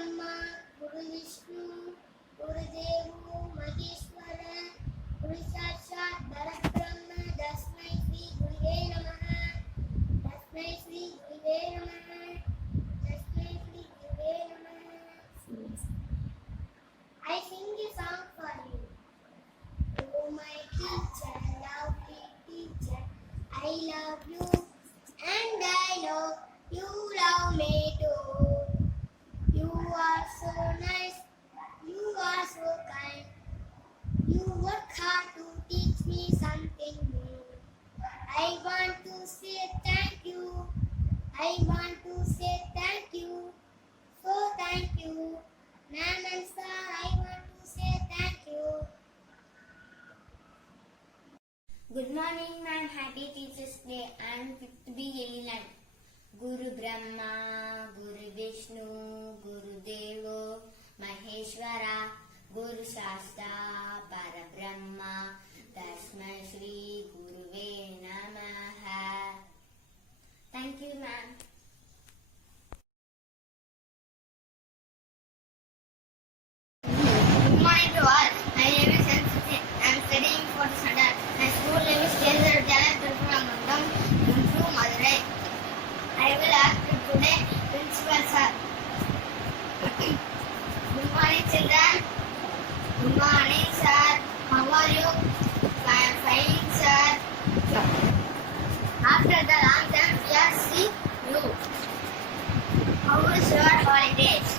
ब्रह्मा गुरु विष्णु गुरुदेवो महेश्वर गुरु साक्षात् परब्रह्म तस्मै श्री गुरुवे नमः तस्मै श्री गुरुवे नमः तस्मै श्री गुरुवे नमः। I sing a song for you. Oh my teacher, lovely teacher, I love you and I know you love me too. You are so nice, you are so kind. You work hard to teach me something new. I want to say thank you. I want to say thank you. So thank you. Ma'am and sir, I want to say thank you. Good morning, ma'am. Happy Teachers Day. I am 5th B Yeliland. Guru Brahma, Guru Vishnu, Guru Devo, Maheshwara, Guru Shasta, Parabrahma, Tasmai Shri Guruve Namaha. Thank you, ma'am. Good morning to all. My name is Sanskrit. I am studying for standard. My school name is Kendra Vidyalaya Tirupurangundam, Guntur, Madurai. I will ask you today Principal Sir. Good morning, children. Good morning, sir. How are you? I am fine, sir. After the long time, we are seeing you. How is your holidays?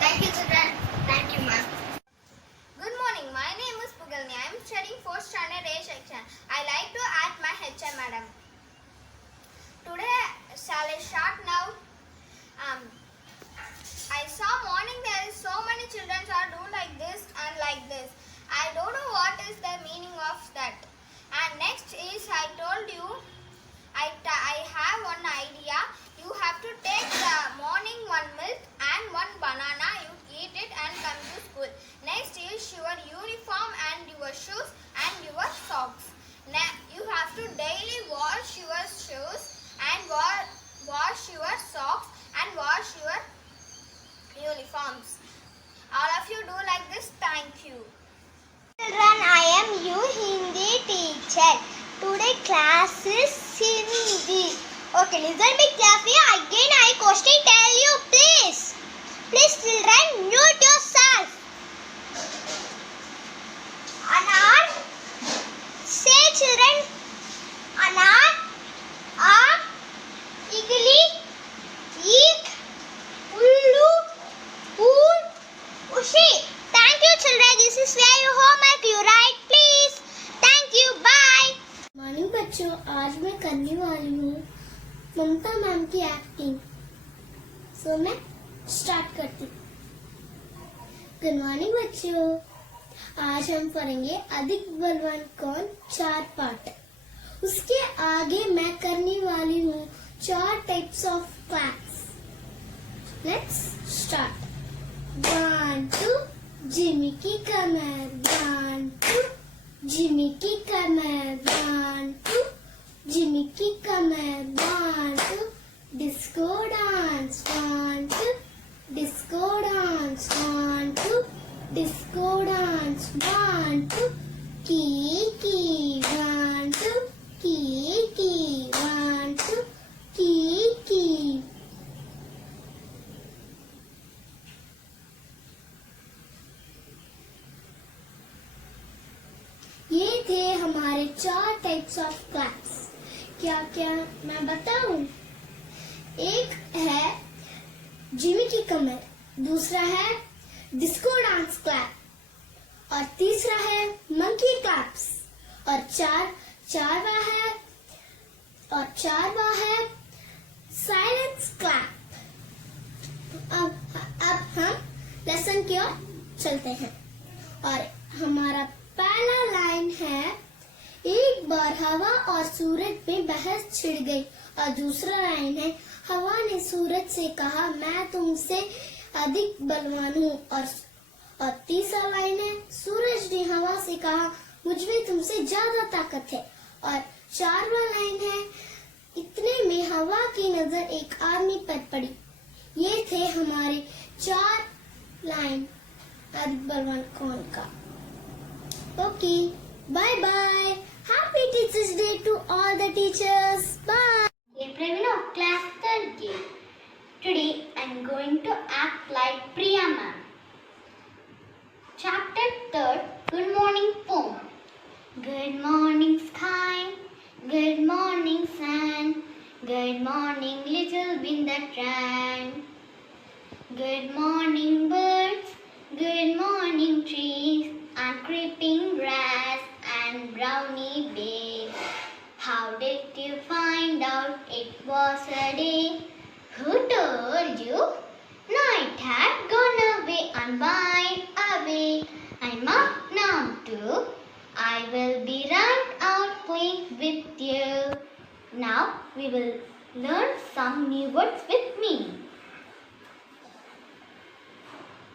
Thank you, children. Thank you, ma'am. Good morning. My name is Pugalni. I am studying 4th standard A section. I like to add my HM madam. Today, shall I start now? I saw morning there is so many children are doing like this and like this. I don't know what is the meaning of that. And next is I told you I have one idea. You have to take the morning one milk and one banana. You eat it and come to school. Next is your uniform and your shoes and your socks. You have to daily wash your shoes and wash your socks and wash your uniforms. All of you do like this. Thank you. Children, I am your Hindi teacher. Today class is Hindi. Okay, listen me carefully. Again I question tell you, please. Please children, mute yourself. Anar. Say children. Anar. Aam. Igli. Eek. Ullu. Pool. Ushi. Thank you children. This is where your homework. You write please. Thank you. Bye. Morning बच्चों, आज मैं करने वाली हूँ ममता ma'am की acting. सो मैं start करती हूँ। गुड मॉर्निंग बच्चों, आज हम पढ़ेंगे अधिक बलवान कौन 4 पार्ट। उसके आगे मैं करने वाली हूँ 4 types of claps. Let's start. 1 2 Jimmy की कमर, 1 2 जिमी की कमर, 1 2 जिमी की कमर, 1 2 disco dance, 1 2 disco dance, 1 2 disco dance, 1 2 की 1 2 की 1 2 की। ये थे हमारे 4 टाइप्स ऑफ क्लैप्स। क्या क्या मैं बताऊं? एक है जिमी की कमर, दूसरा है डिस्को डांस क्लैप और तीसरा है मंकी क्लैप्स और चारवा है साइलेंस क्लैप। अब हम लेसन की ओर चलते हैं और हमारा पहला लाइन है, एक बार हवा और सूरज में बहस छिड़ गई। और दूसरा लाइन है, हवा ने सूरज से कहा मैं तुमसे अधिक बलवान हूँ। और तीसरा लाइन है, सूरज ने हवा से कहा मुझमें तुमसे ज्यादा ताकत है। और 4वां लाइन है, इतने में हवा की नजर एक आदमी पर पड़ी। ये थे हमारे 4 लाइन आदित्य बर्मन कौन का. Okay, bye bye. Happy Teachers Day to all the teachers. Bye. Hey Praveen of class 3rd. Today I am going to act like Priya ma'am. Chapter 3rd, Good Morning Poem. Good morning sky, good morning sun, good morning little wind that ran. Good morning birds, good morning trees, and creeping grass and brownie bees. How did you find out it was a day? Who told you? Night had gone away and wide awake. I'm up now too. I will be right out playing with you. Now we will learn some new words with me.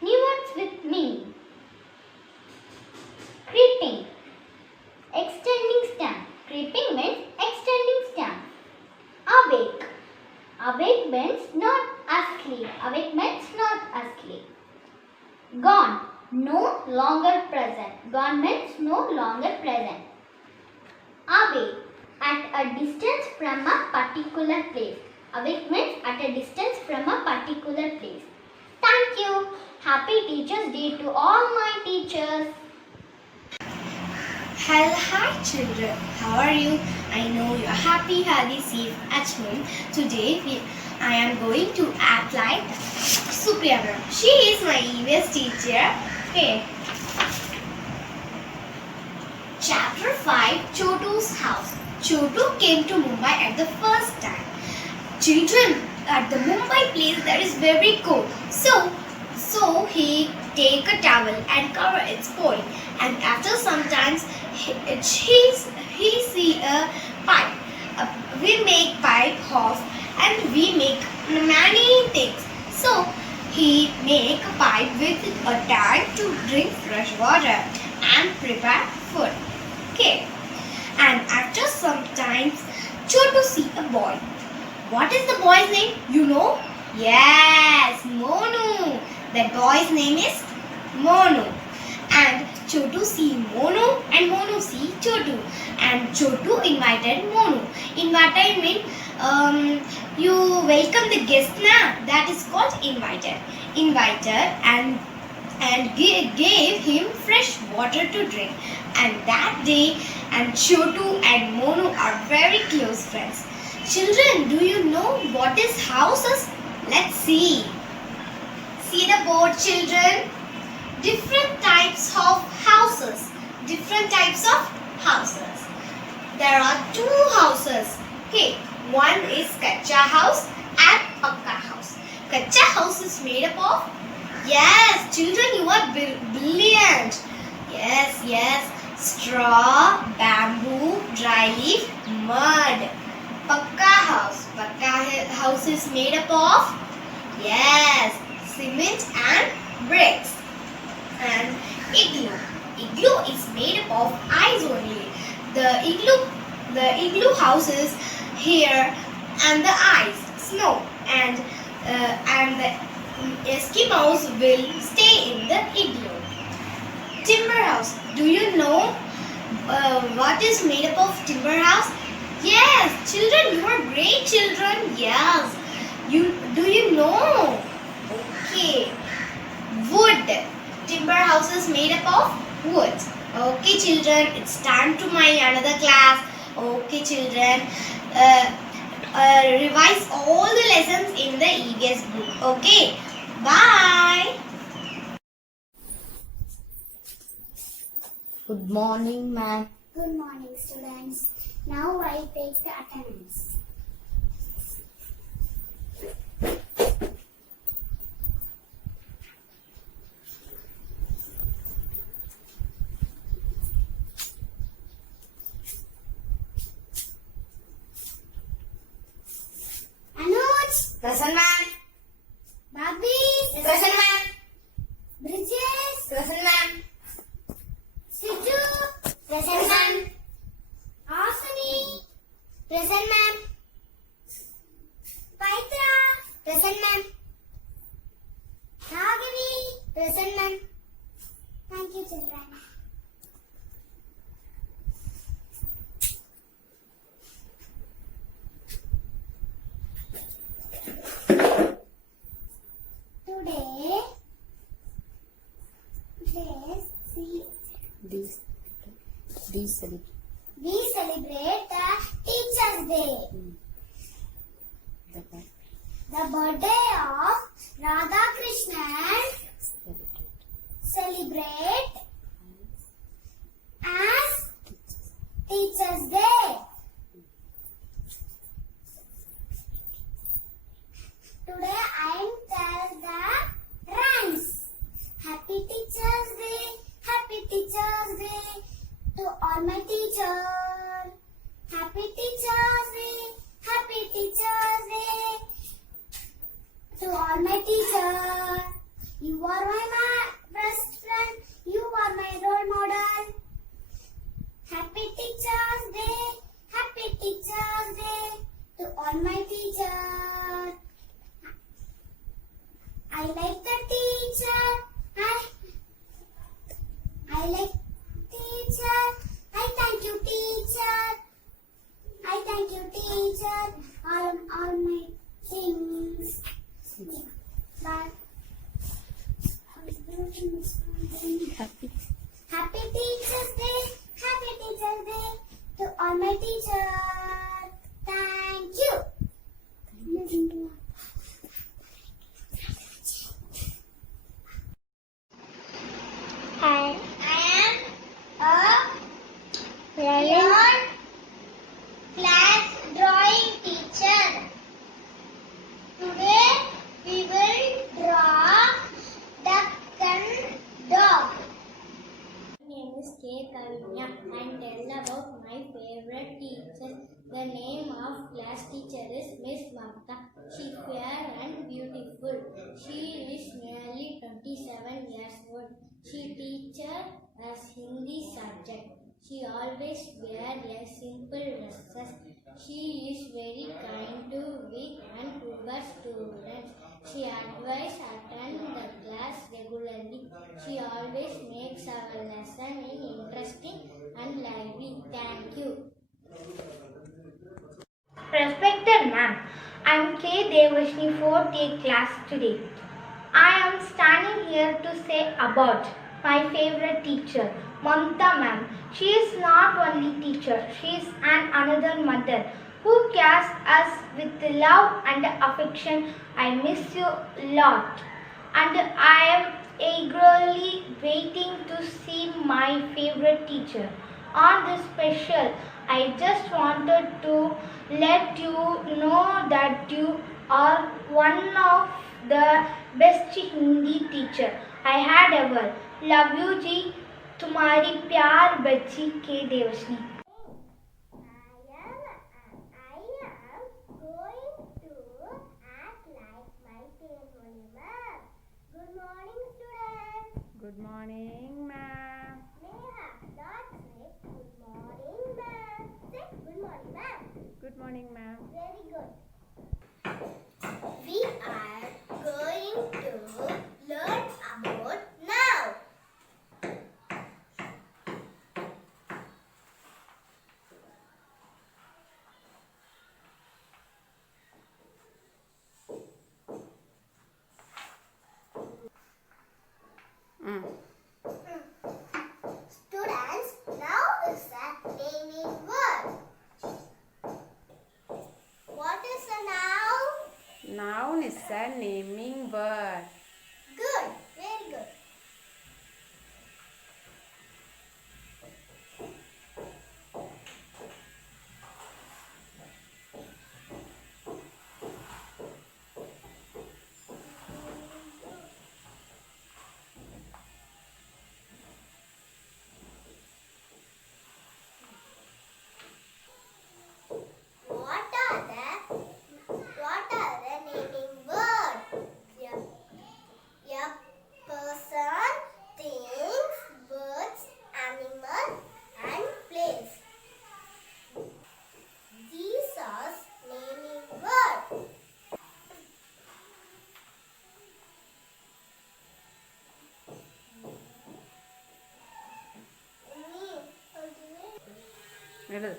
New words with me. Creeping. Extending stem. Creeping means extending stem. Awake. Awake means not asleep. Awake means not asleep. Gone. No longer present. Gone means no longer present. Away. At a distance from a particular place. Awake means at a distance from a particular place. Thank you. Happy Teachers Day to all my teachers. Hello, hi children. How are you? I know you're happy, healthy, safe at home. Today I am going to act like Supriya ma'am. She is my EVS teacher. Okay. Chapter 5, Chotu's house. Chotu came to Mumbai at the first time. Children, at the Mumbai place there is very cold. So he take a towel and cover its body. And after some time he see a pipe. We make pipe of and we make many things. So he make a pipe with a tank to drink fresh water and prepare food. Okay. And after some time, Chotu see a boy. What is the boy's name? You know? Yes, Monu. The boy's name is Monu. And Chotu see Monu and Monu see Chotu. And Chotu invited Monu. Invited means you welcome the guest na. That is called invited. Invited and gave him fresh water to drink. And that day, and Chotu and Monu are very close friends. Children, do you know what is houses? Let's see. See the board, children. Different types of houses. Different types of houses. There are 2 houses. Okay, one is Kacha house and Pakka house. Kacha house is made up of, yes, children, you are brilliant. Yes, straw, bamboo, dry leaf, mud. Pakka house is made up of, yes, cement and bricks. And igloo is made up of ice only. The igloo houses here and the ice, snow, and the Eskimos will stay in the igloo. Timber house. Do you know what is made up of timber house? Yes, children, you are great children. Yes. Do you know? Okay. Wood. Timber house is made up of wood. Okay, children, it's time to my another class. Okay, children, revise all the lessons in the EVS book. Okay, bye. Good morning, ma'am. Good morning, students. Now I take the attendance. Anuj, Present, ma'am. Babis, Present, ma'am. Bridges, Present, ma'am. Siju, present ma'am. Asani, present ma'am. Present, ma'am. Thank you, children. Today, we celebrate the Teachers' Day. The birthday of Radha Krishnan celebrate as Teachers' Day. Today I am tell the rhymes. Happy Teachers' Day, Happy Teachers' Day to all my teachers. Happy Teachers' Day, Happy Teachers' Day to all my teachers. You are my best friend. You are my role model. Happy Teachers' Day, Happy Teachers' Day to all my teachers. I like the teacher. I like teacher. I thank you, teacher. I thank you, teacher. All my things. Bye. Happy Teachers' Day. Happy Teachers' Day to all my teachers. Thank you. I I am your class drawing teacher. Today we will draw duck and dog. My name is K. Kavinya and tell about my favorite teacher. The name of class teacher is Miss Mamta. She is fair and beautiful. She is nearly 27 years old. She teaches us Hindi subject. She always wears a simple dresses. She is very kind to weak and poor students. She advises attend the class regularly. She always makes our lesson interesting and lively. Thank you. Respected ma'am, I am K. Devashni 4th A class today. I am standing here to say about my favorite teacher, Mamta ma'am. She is not only teacher, she is another mother who cares us with love and affection. I miss you a lot, and I am eagerly waiting to see my favorite teacher. On this special, I just wanted to let you know that you are one of the best Hindi teacher I had ever. Love you जी, तुम्हारी प्यार बच्ची के Devshri. I am going to act like my Temoni ma'am. Good morning, students. Good morning, ma'am. Neha, not say good morning, ma'am. Say good morning, ma'am. Good morning, ma'am. Very good. We are going to learn about now. Students, now is a naming word. What is a noun? Noun is a naming word. Good, very good. What are the naming words? எழுது.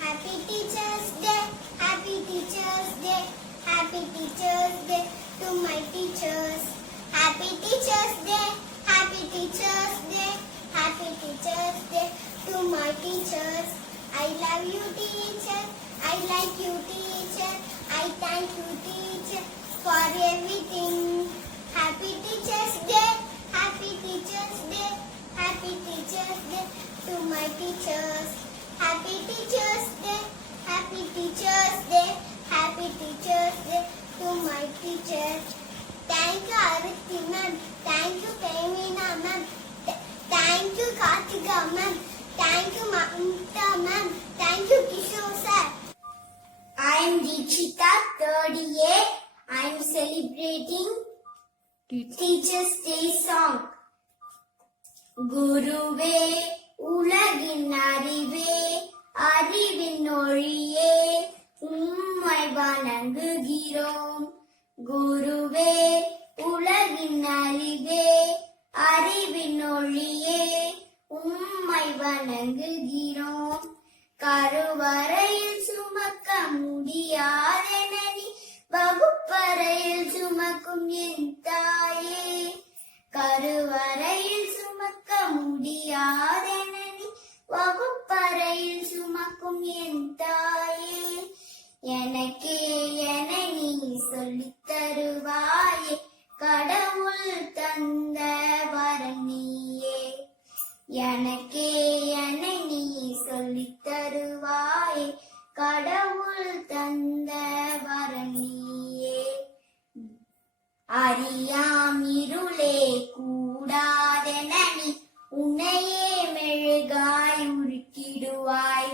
Happy Teachers Day, Happy Teachers Day, Happy Teachers Day to my teachers. Happy Teachers Day, Happy Teachers Day, Happy Teachers Day to my teachers. I love you teacher, I like you teacher, I thank you teacher for everything. Happy Teachers Day, Happy Teachers Day, Happy Teachers Day to my teachers. Happy Teachers Day, Happy Teachers Day, Happy Teachers Day to my teachers. Thank you Arati ma'am, thank you Femina ma'am, thank you Kartika ma'am, thank you Mamta ma'am, thank you Kishore sir. I am Deekshita, 3rd A. I am celebrating Teachers Day song. குருவே உலகின் அறிவே அறிவின் ஒளியே உம்மை வணங்குகிறோம். குருவே உலகின் அறிவே அறிவின் ஒளியே உம்மை வணங்குகிறோம். கருவறையில் சுமக்க முடியாதென நீ வகுப்பறையில் சுமக்கும் என் தாயே. கருவறையில் சுமக்க முடியாதென நீ வகுப்பறையில் சுமக்கும் என் தாயே. எனக்கே என நீ சொல்லித் தருவாயே, கடவுள் தந்த வரம் நீயே. எனக்கே என நீ சொல்லித் தருவாயே, கடவுள் தந்த வரம் நீயே. அறியாம் இருளே கூடாதென நீ உன்னையே மெழுகாய் உருக்கிடுவாய்.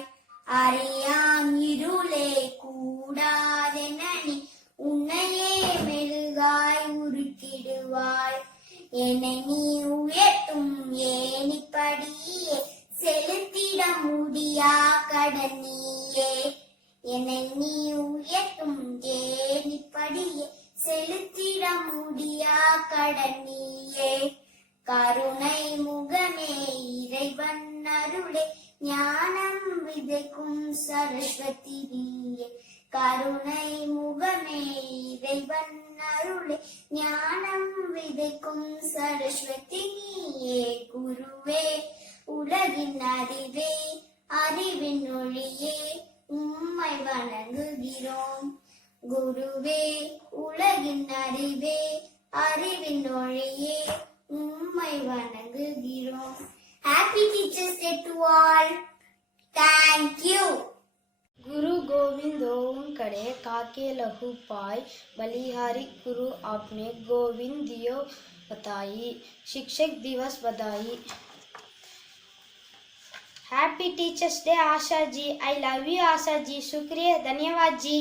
அறியாம் இருளே கூடாதென நீ உன்னையே மெழுகாய் உருக்கிடுவாய். என்னை நீ உயர்த்தும் ஏணிப்படியே செலுத்திட முடியா கடன் நீயே. என்னை நீ உயர்த்தும் ஏணிப்படியே செலுத்திட முடியா கடன் நீயே. கருணை முகமே இறைவன் அருளே ஞானம் விதைக்கும் சரஸ்வதி நீயே. கருணை முகமே இறைவன் அருளே ஞானம் விதைக்கும் சரஸ்வதி நீயே. குருவே உலகின் அறிவே அறிவின் ஒளியே உம்மை வணங்குகிறோம். குருவே உலகின் அறிவே அறிவின் ஒளியே உம்மை வணங்குகிறோம். Happy Teachers Day to all. Thank you. गुरु गोविंद ओम करे काके लहू पाई, बलिहारी गुरु आपने गोविंद दियो बताई. शिक्षक दिवस बधाई. Happy teachers day Asha ji. I love you Asha ji. शुक्रिया, धन्यवाद जी.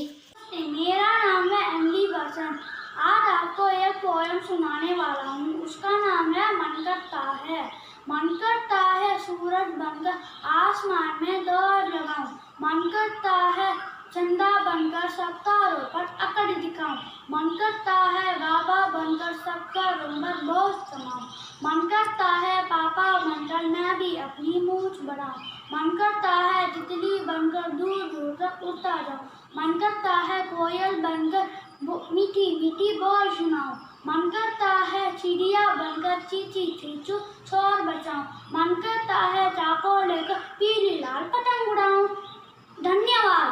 मेरा नाम है एमली बसंत. आज आपको एक पोएम सुनाने वाला हूँ. उसका नाम है मन करता है. मन करता है सूरज बनकर आसमान में दौड़ लगाऊं. मन करता है चंदा बनकर सब तारों पर अकड़ दिखाऊं. मन करता है बाबा बनकर सबका रंबर बोझ समाऊं. मन करता है पापा बनकर मैं भी अपनी मूंछ बढ़ाऊं. मन करता है तितली बनकर दूर दूर तक उड़ता जाऊं. मन करता है कोयल बनकर मीठी मीठी बोल सुनाओ। मन करता है चिड़िया बनकर चींची चींचू शोर बचाऊं। मन करता है चाको लेकर पीली लाल पतंग उड़ाऊं। धन्यवाद।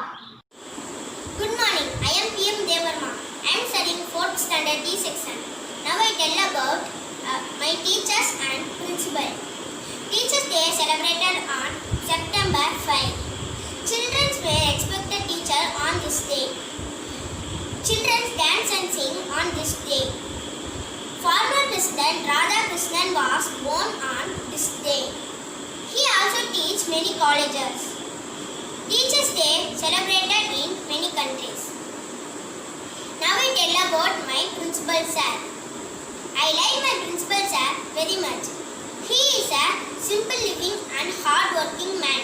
Good morning. I am PM Devarma. I am studying 4th standard D section. Now I tell about my teachers and principal. Teachers Day celebrated on September 5. Children were expected teacher on this day. Children dance and sing on this day. Former President Radhakrishnan was born on this day. He also teaches many colleges. Teachers Day celebrated in many countries. Now I tell about my principal sir. I like my principal sir very much. He is a simple living and hard working man.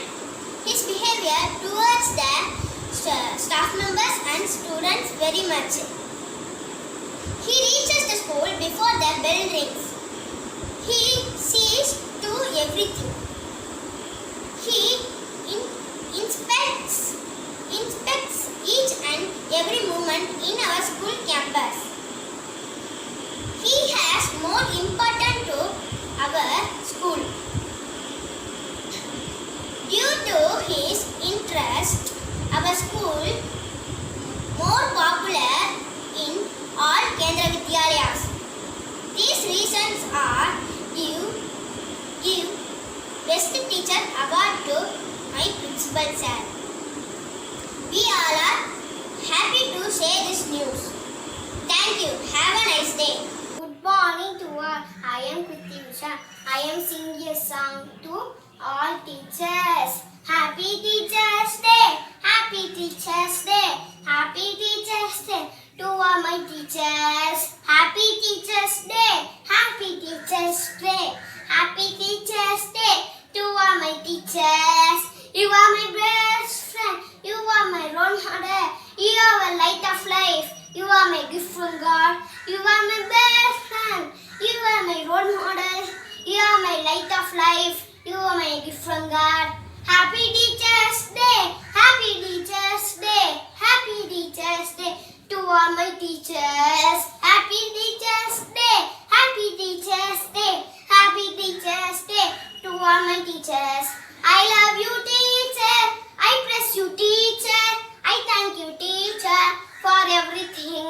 His behavior towards the staff members and students very much. He reaches the school before the bell rings. He sees to everything. He inspects each and every movement in our school campus. He has more important to our school. Due to his interest, our school more popular in all Kendra Vidyalayas. These reasons are give Best Teacher Award to my principal sir. We all are happy to share this news. Thank you. Have a nice day. Good morning to all. I am Kriti Usha. I am singing a song to all teachers. Happy Teachers Day. Happy Teachers Day. Happy Teachers Day to all my teachers. Happy Teachers Day. Happy Teachers Day. Happy Teachers Day to all my teachers. You are my best friend. You are my role model. You are a light of life. You are my gift from God. You are my best friend. You are my role model. You are my light of life. You are my gift from God. Happy Teachers Day. Happy Teachers Day. Happy Teachers Day to all my teachers. Happy Teachers Day. Happy Teachers Day. Happy Teachers Day to all my teachers. I love you, teacher. I bless you, teacher. I thank you, teacher, for everything.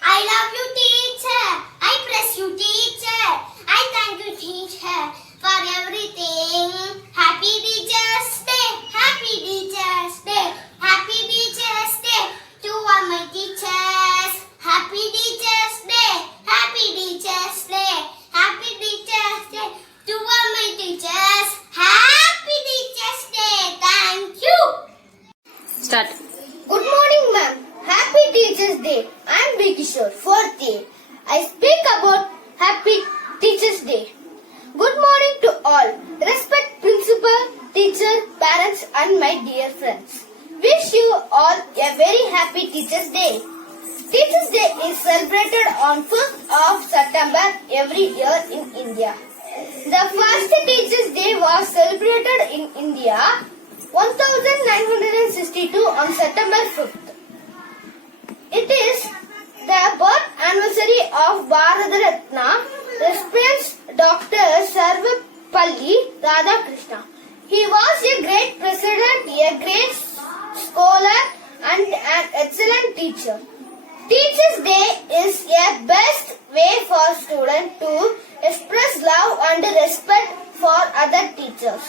I love you, teacher. I bless you, teacher. I thank you, teacher, for everything. Happy Teachers Day. Happy Teachers Day. Happy Teachers Day to all my teachers. Happy Teachers Day. Happy Teachers Day. Happy Teachers Day to all my teachers. Happy Teachers Day. Thank you. Start. Good morning, ma'am. Happy Teachers Day. I am B. Kishore, 4th year. I speak about Happy Teachers Day. Good morning to all. Respect principal, teacher, parents and my dear friends. Wish you all a very happy Teachers Day. Teachers Day is celebrated on 1st of September every year in India. The first Teachers Day was celebrated in India 1962 on September 5th. It is the birth anniversary of Bharat Ratna, Respected Dr. Sarvepalli Radhakrishnan. He was a great president, a great scholar and an excellent teacher. Teachers Day is a best way for students to express love and respect for other teachers.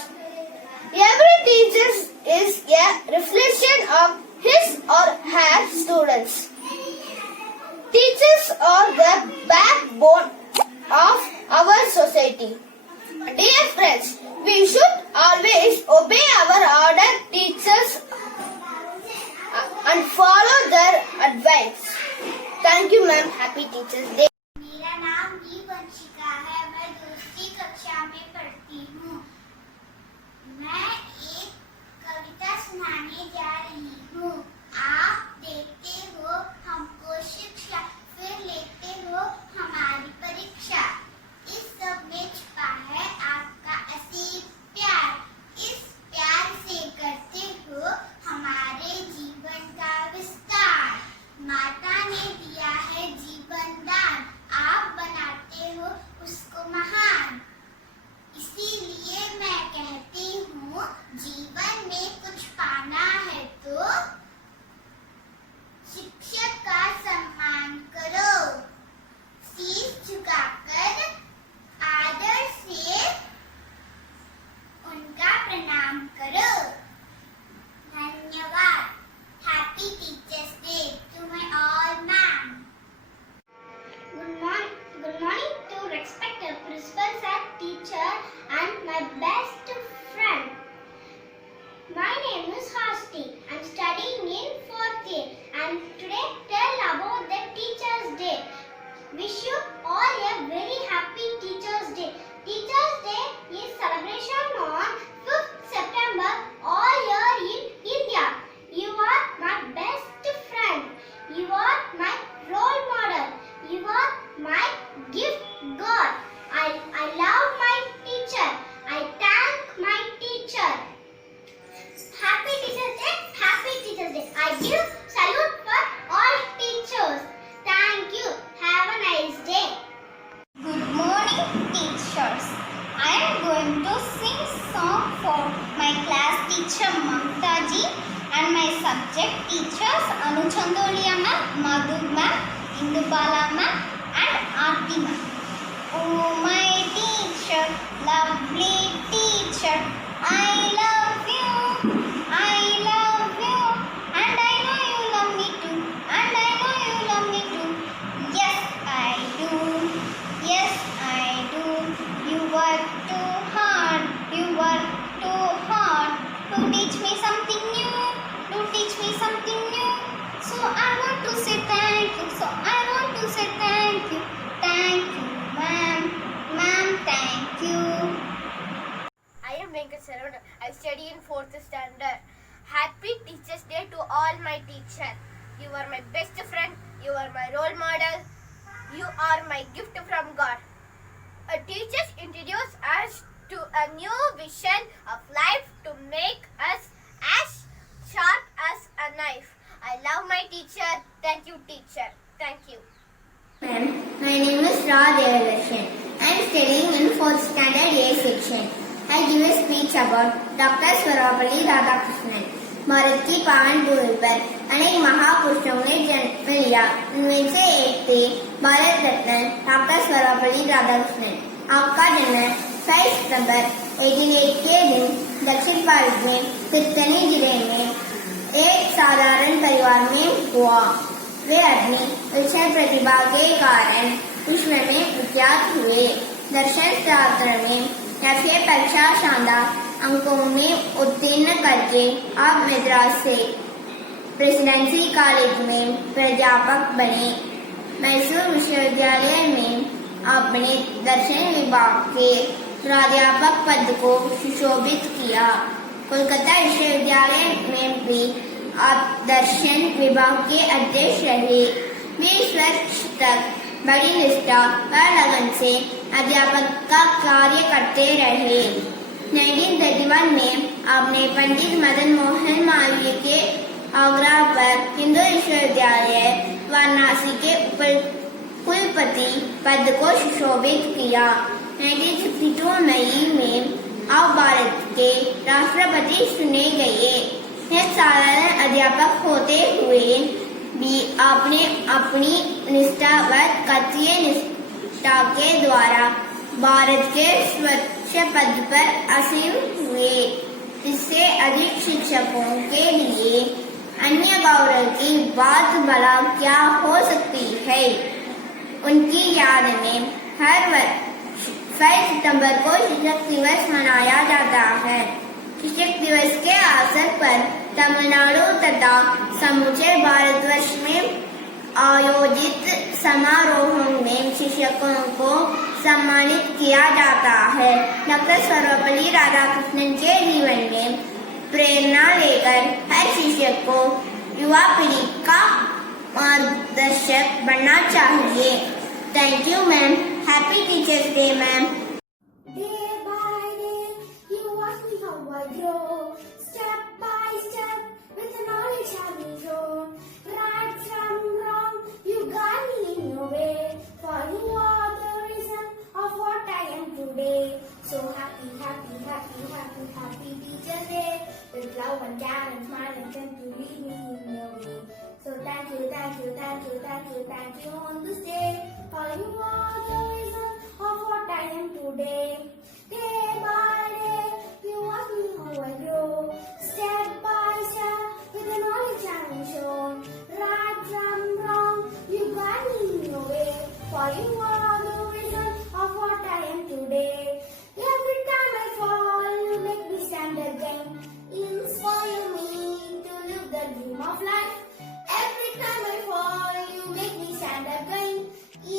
Every teacher is a reflection of his or her students. Teachers are the backbone of our society. Dear friends, we should always obey our order teachers and follow their advice. Thank you, ma'am. Happy Teachers Day. मेरा नाम D Vanshika है। मैं दूसरी कक्षा में पढ़ती हूँ। मैं एक कविता सुनाने जा रही हूँ। आप देते हो हमको शिक्षा, फिर लेते हो हमारी परीक्षा। इस सब में छुपा है आपका असीम प्यार। इस प्यार से करते हो हमारे जीवन का विस्तार। माता ने दिया ji, and my subject teachers Anu Chandolia ma'am, Madhu ma'am, Indubala ma'am, and Aarti ma'am. Oh my teacher, lovely teacher, I love you, and I know you love me too, and I know you love me too. Yes, I do. Yes, I do. You work too hard. You work too hard to teach me something new. To teach me something new. So I want to say thank you. So I want to say thank you. Thank you, ma'am. Ma'am, thank you. I am Venkat Saravana. I study in 4th standard. Happy Teachers Day to all my teachers. You are my best friend. You are my role model. You are my gift from God. Teachers introduce us to a new vision of life to make us as sharp as a knife. I love my teacher. Thank you, teacher. Thank you. Ma'am, my name is Radhakrishnan. I am studying in 4th standard A section. I give a speech about Dr. Sarvapalli Radhakrishnan. Bharat की पावन भूमि पर अनेक महापुरुषों ने जन्म लिया। उनमें से एक थे भारत रत्न डॉक्टर सर्वपल्ली राधाकृष्णन। आपका जन्म 5 सितंबर 1808 के दिन दक्षिण भारत में तिरतनी जिले में एक साधारण परिवार में हुआ। वे अपनी विषय प्रतिभा के कारण विश्व में विख्यात हुए। दर्शन शास्त्र में FA परीक्षा शानदार अंकों में उत्तीर्ण करके आप मद्रास से प्रेसिडेंसी कॉलेज में प्राध्यापक बने। मैसूर विश्वविद्यालय में आपने दर्शन विभाग के प्राध्यापक पद को सुशोभित किया। कोलकाता विश्वविद्यालय में भी आप दर्शन विभाग के अध्यक्ष रहे। 20 वर्ष तक बड़ी निष्ठा व लगन से अध्यापक का कार्य करते रहे। 1931 में आपने पंडित मदन मोहन मालवीय के आग्रह पर हिंदू विश्वविद्यालय वाराणसी के कुलपति पद को सुशोभित किया। 1952 मई में आप भारत के राष्ट्रपति चुने गए। एक साधारण अध्यापक होते हुए भी आपने अपनी निष्ठा व कथित निष्ठा के द्वारा भारत के स्वच्छ पद पर आसीन हुए। इससे अधिक शिक्षकों के लिए अन्य गौरव की बात भला क्या हो सकती है। उनकी याद में हर वर्ष 5 सितंबर को शिक्षक दिवस मनाया जाता है। शिक्षक दिवस के अवसर पर तमिलनाडु तथा समूचे भारतवर्ष में आयोजित समारोहों में शिक्षकों को सम्मानित किया जाता है। डॉक्टर सर्वपल्ली राधाकृष्णन के जीवन में प्रेरणा लेकर हर शिक्षक को युवा पीढ़ी का मार्गदर्शक बनना चाहिए। Thank you ma'am. Happy teachers day ma'am. Day by day, you watch me how I grow. Step by step, with the knowledge I've been shown. Right from wrong, you guide me in your way. For you are the reason of what I am today. So happy, happy, happy, happy, happy Teacher's Day. With love and care and smile and tend to lead me in your way. So thank you, thank you, thank you, thank you, thank you on this day. For you are the reason of what I am today. Day by day, you watch me how I grow. Step by step, with the knowledge I am shown. Right from wrong, you guide me in your way. For you are the reason of what I am today. Every time I fall, you make me stand again. Inspire me to live the dream of life. Every time I fall, you make me stand again.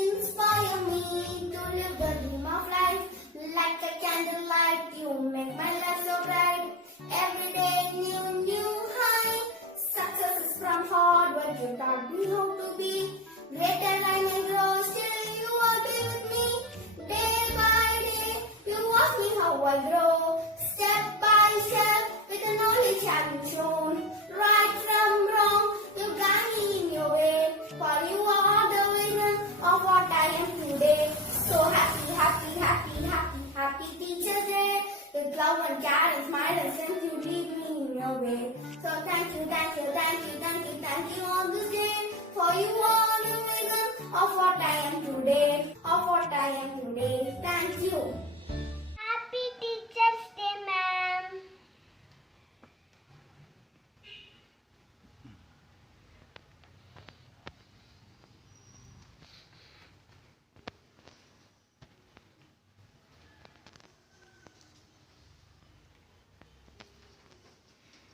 Inspire me to live the dream of life. Like a candlelight, you make my life so bright. Every day, new high. Success is from hard work, you taught me how to be. Greater I may grow, still you are there with me. Day by day, you watch me how I grow. Step by step, with the knowledge I've been shown. Right from wrong, you guide me in your way. For you are the reason of what I am today. So happy, happy, happy, happy, happy Teacher's Day. With love and care and smile and sense you lead me in your way. So thank you, thank you, thank you, thank you, thank you on this day. For you are the reason of what I am today. Of what I am today. Thank you. Happy Teacher's Day, ma'am.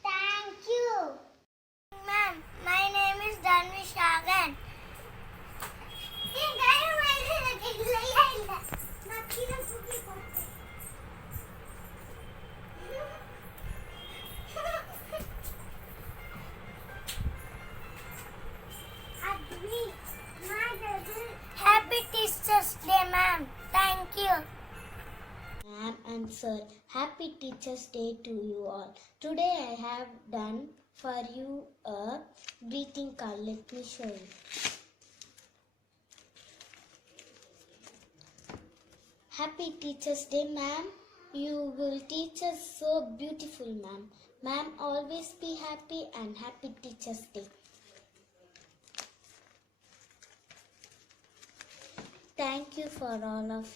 Thank you. Ma'am, my name is Dhanvish Agan. Happy Teacher's Day, ma'am. Thank you. Ma'am and sir, happy Teacher's Day to you all. Today I have done for you a greeting card. Let me show you. Happy Teacher's Day, ma'am. You will teach us so beautiful, ma'am. Ma'am, always be happy and happy Teacher's Day. Thank you for all of